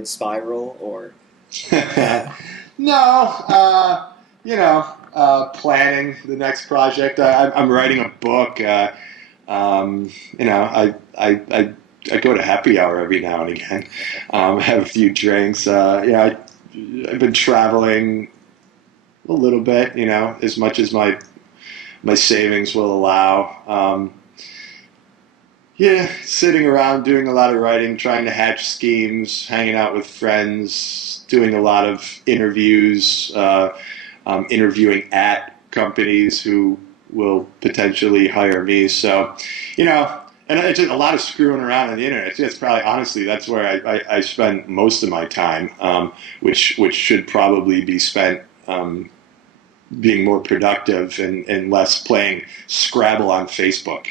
downward spiral, or? No, planning the next project. I'm writing a book. I go to happy hour every now and again. Have a few drinks. I've been traveling a little bit. As much as my savings will allow. Sitting around doing a lot of writing, trying to hatch schemes, hanging out with friends, doing a lot of interviews, interviewing at companies who will potentially hire me. So, and it's just a lot of screwing around on the internet. It's probably, honestly, that's where I spend most of my time, which should probably be spent being more productive and less playing Scrabble on Facebook.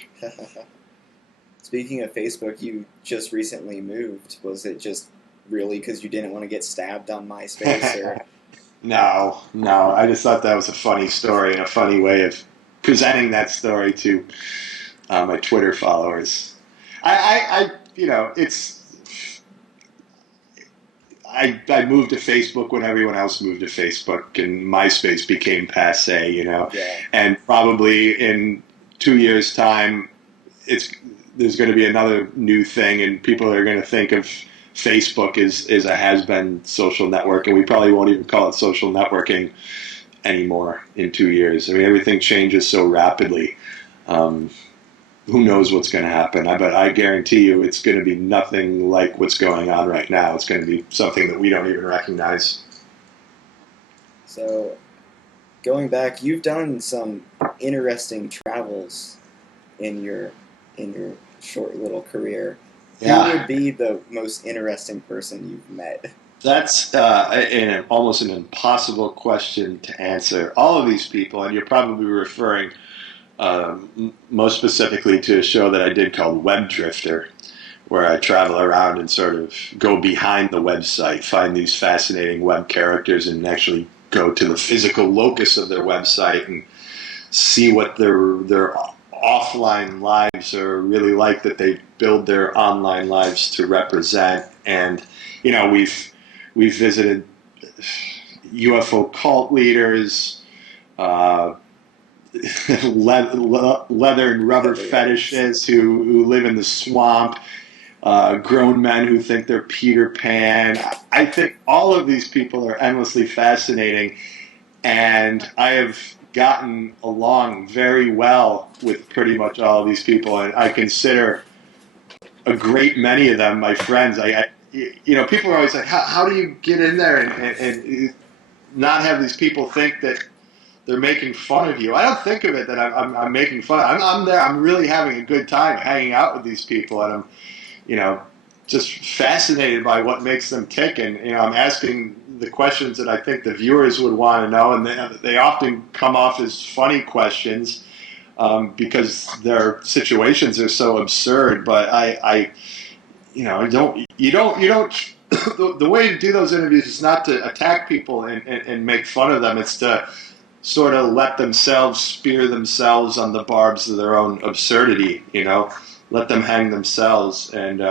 Speaking of Facebook, you just recently moved. Was it just really because you didn't want to get stabbed on MySpace? Or? No. I just thought that was a funny story and a funny way of presenting that story to my Twitter followers. I moved to Facebook when everyone else moved to Facebook, and MySpace became passé. Yeah. And probably in 2 years' time, there's going to be another new thing, and people are going to think of Facebook as a has-been social network, and we probably won't even call it social networking anymore in 2 years. I mean, everything changes so rapidly. Who knows what's going to happen? But I guarantee you it's going to be nothing like what's going on right now. It's going to be something that we don't even recognize. So, going back, you've done some interesting travels in your short little career. Yeah. Who would be the most interesting person you've met? That's almost an impossible question to answer. All of these people, and you're probably referring most specifically to a show that I did called Web Drifter, where I travel around and sort of go behind the website, find these fascinating web characters, and actually go to the physical locus of their website and see what their offline lives are really like that they build their online lives to represent. And we've visited UFO cult leaders, leather and rubber fetishists who live in the swamp, grown men who think they're Peter Pan. I think all of these people are endlessly fascinating, and I have gotten along very well with pretty much all of these people, and I consider a great many of them my friends. People are always like, how do you get in there and not have these people think that they're making fun of you? I don't think of it that I'm making fun. I'm there. I'm really having a good time hanging out with these people, and I'm, just fascinated by what makes them tick. And I'm asking the questions that I think the viewers would want to know, and they often come off as funny questions because their situations are so absurd. But you don't. The way to do those interviews is not to attack people and make fun of them. It's to sort of let themselves spear themselves on the barbs of their own absurdity, let them hang themselves, and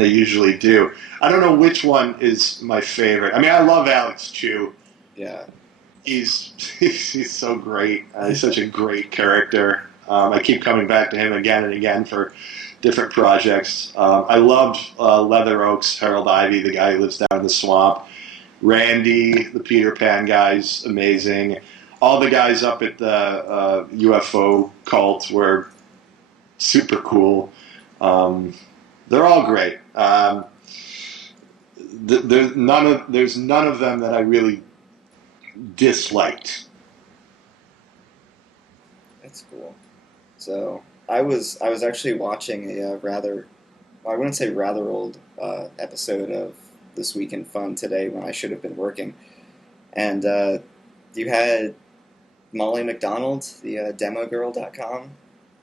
they usually do. I don't know which one is my favorite. I mean, I love Alex Chu. Yeah. He's so great. He's such a great character. I keep coming back to him again and again for different projects. I loved Leather Oaks, Harold Ivy, the guy who lives down in the swamp. Randy, the Peter Pan guy's amazing. All the guys up at the UFO cult were super cool. They're all great. There's none of them that I really disliked. That's cool. So I was actually watching a I wouldn't say rather old episode of This Week in Fun today when I should have been working, and you had Molly McDonald, the demogirl.com.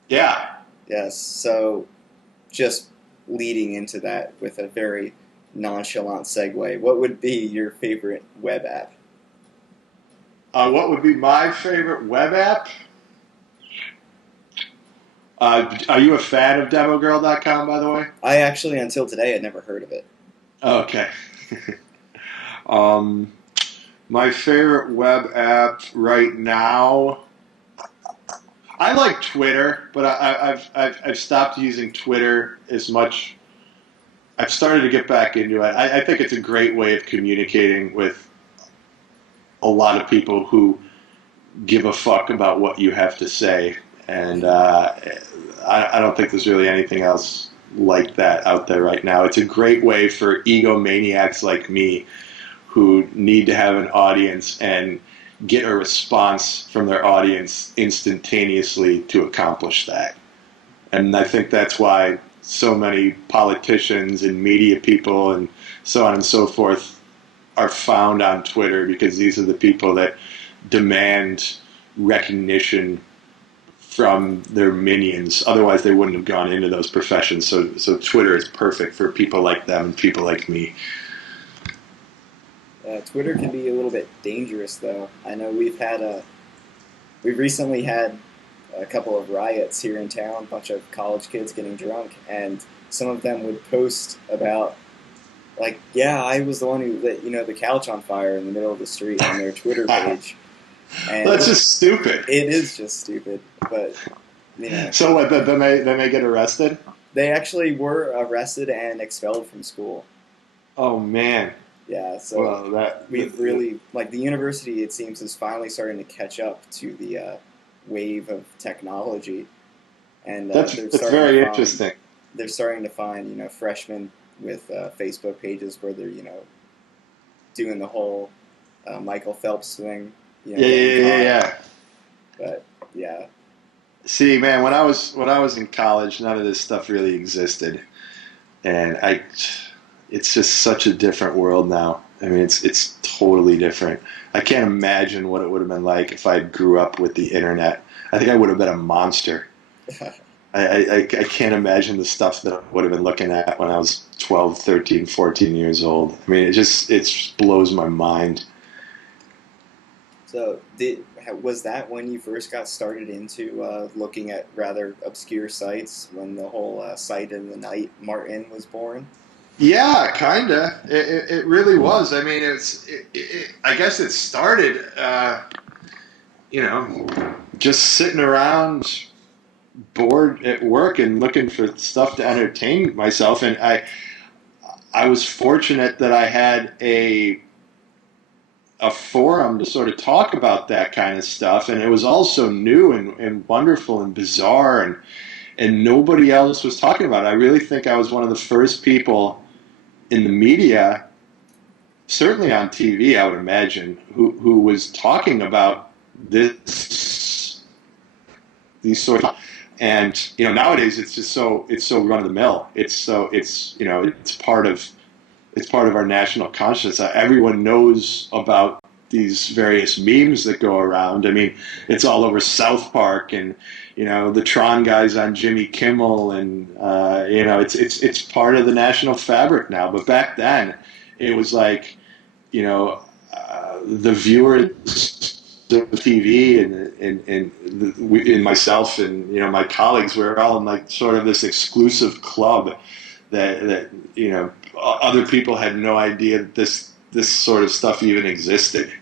Yeah. Yes. So just leading into that with a very nonchalant segue, what would be your favorite web app? What would be my favorite web app? Are you a fan of demogirl.com, by the way? I actually, until today, had never heard of it. Okay. Um, my favorite web app right now, I like Twitter, but I've stopped using Twitter as much. I've started to get back into it. I think it's a great way of communicating with a lot of people who give a fuck about what you have to say, and I don't think there's really anything else like that out there right now. It's a great way for egomaniacs like me who need to have an audience and get a response from their audience instantaneously to accomplish that. And I think that's why so many politicians and media people and so on and so forth are found on Twitter, because these are the people that demand recognition from their minions. Otherwise, they wouldn't have gone into those professions. So Twitter is perfect for people like them and people like me. Twitter can be a little bit dangerous, though. I know we've recently had a couple of riots here in town, a bunch of college kids getting drunk, and some of them would post about, like, yeah, I was the one who lit, the couch on fire in the middle of the street on their Twitter page. And that's just stupid. It is just stupid, but, So what, then they get arrested? They actually were arrested and expelled from school. Oh, man. Yeah, so we've really, like, the university, it seems, is finally starting to catch up to the wave of technology. And that's very interesting. They're starting to find, freshmen with Facebook pages where they're, doing the whole Michael Phelps thing. Yeah. But, yeah. See, man, when I was in college, none of this stuff really existed. And it's just such a different world now. I mean, it's totally different. I can't imagine what it would have been like if I grew up with the internet. I think I would have been a monster. I can't imagine the stuff that I would have been looking at when I was 12, 13, 14 years old. I mean, it just blows my mind. So, was that when you first got started into looking at rather obscure sites, when the whole Site in the Night Martin was born? Yeah, kinda. It really was. I mean, I guess it started, just sitting around bored at work and looking for stuff to entertain myself. And I was fortunate that I had a forum to sort of talk about that kind of stuff, and it was also new and wonderful and bizarre, and nobody else was talking about it. I really think I was one of the first people in the media, certainly on TV, I would imagine, who was talking about these sort of, and nowadays it's so run of the mill. It's part of our national consciousness. Everyone knows about these various memes that go around. I mean, it's all over South Park, and the Tron guys on Jimmy Kimmel, and it's part of the national fabric now. But back then, it was like, the viewers of TV and myself and my colleagues were all in like sort of this exclusive club that other people had no idea that this sort of stuff even existed.